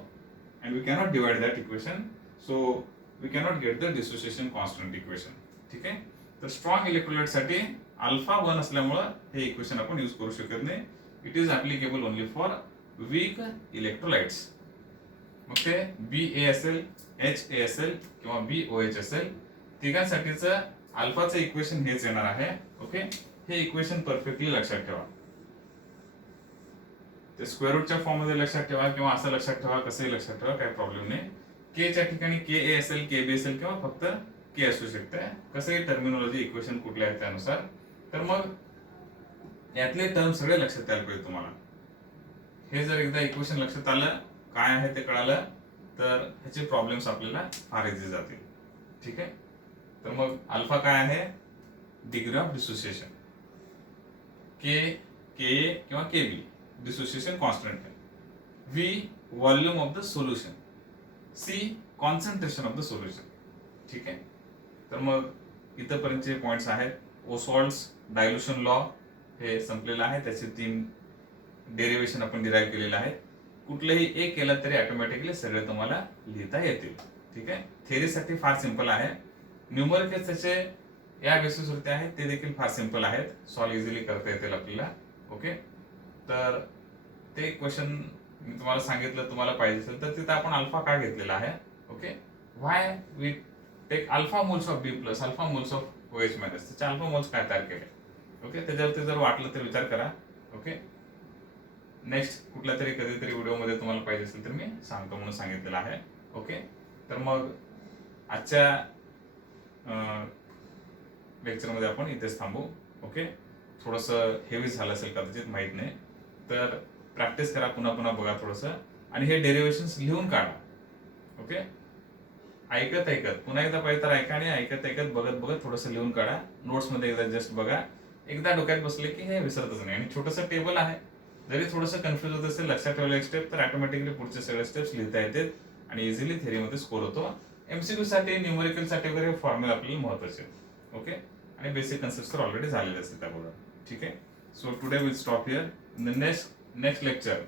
and we cannot divide that equation, so we cannot get the dissociation constant equation. ठीक आहे, तर स्ट्रॉंग इलेक्ट्रोलाइट साठी alpha 1 असल्यामुळे हे equation आपण use करू शकत नाही. It is applicable only for weak electrolytes. मग ते BA असेल, HA असेल किंवा BOH असेल, तिघांसाठीचं अल्फाचं इक्वेशन हेच येणार आहे. ओके, हे इक्वेशन परफेक्टली लक्षात ठेवा. ते स्क्वेअर रूटच्या फॉर्म मध्ये लक्षात ठेवा किंवा असं लक्षात ठेवा, कसंही लक्षात ठेवा, काही प्रॉब्लेम नाही. के च्या ठिकाणी KA असेल, KB असेल किंवा फक्त के असू शकते, कसंही टर्मिनॉलॉजी इक्वेशन कुठले आहे त्यानुसार. तर मग यातले टर्म सगळे लक्षात यायला पाहिजे तुम्हाला. हे जर एकदा इक्वेशन लक्षात आलं, काय आहे ते कळालं, तर ह्याचे प्रॉब्लेम्स आपल्याला फार इझी जातील. ठीक आहे, तर मग अल्फा काय आहे? Degree of dissociation. के किंवा KB डिसोसिएशन कॉन्स्टंट आहे. V volume of the solution. C concentration of the solution. ठीक आहे, तर मग इथपर्यंतचे पॉइंट्स आहेत. ओसॉल्ट्स डायल्युशन लॉ हे संपलेलं आहे, त्याचे 3 डेरिव्हेशन आपण डिराईव्ह केलेले आहेत. कुठलेही एक केलं तरी ऑटोमॅटिकली सगळे तुम्हाला लिहिता येतील. ठीक आहे, थेअरीसाठी फार सिंपल आहे. न्यूमरिकल्स त्याचे या बेसिसवरती आहेत, ते देखील फार सिंपल आहेत, सॉल्व्ह इझिली करता येतील आपल्याला. ओके, तर ते क्वेश्चन मी तुम्हाला सांगितलं, तुम्हाला पाहिजे असेल तर तिथे आपण अल्फा का घेतलेला आहे. Okay, why we take alpha moles of B plus, alpha moles of OH minus, त्याचे अल्फा मोल्स काय तयार केले. ओके, त्याच्यावरती जर वाटलं तर विचार करा. ओके, नेक्स्ट कुठल्या तरी कधीतरी व्हिडिओमध्ये तुम्हाला पाहिजे असेल तर मी सांगतो म्हणून सांगितलेलं आहे. ओके, तर मग आजच्या लेक्चरमध्ये आपण इथेच थांबू. ओके, थोडंसं हेवी झालं असेल कदाचित, माहीत नाही, तर प्रॅक्टिस करा, पुन्हा पुन्हा बघा थोडंसं, आणि हे डेरिव्हेशन्स लिहून काढा. ओके, ऐकत पुन्हा एकदा पाहिजे तर ऐका, आणि ऐकत बघत थोडंसं लिहून काढा. नोट्समध्ये एकदा जस्ट बघा, एकदा डोक्यात बसले की हे विसरतच नाही. आणि छोटंसं टेबल आहे, जरी थोडंसं कन्फ्युज होत असेल, लक्षात ठेवलं एक स्टेप, तर ऑटोमॅटिकली पुढचे सगळे स्टेप्स लिहिता येतात आणि इझिली थेअरीमध्ये स्कोर होतो. MCQ साठी, न्यूमरिकल साठी वगैरे फॉर्म्युला आपल्याला महत्वाचे. ओके, आणि बेसिक कन्सेप्ट तर ऑलरेडी झालेले असतील त्याबरोबर. ठीक आहे, so today will stop here. In the next lecture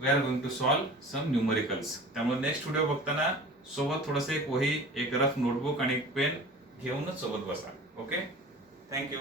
we are going to solve some numericals. त्यामुळे नेक्स्ट व्हिडिओ बघताना सोबत थोडंसं एक वही, एक रफ नोटबुक आणि एक पेन घेऊनच सोबत बसा. Okay, thank you.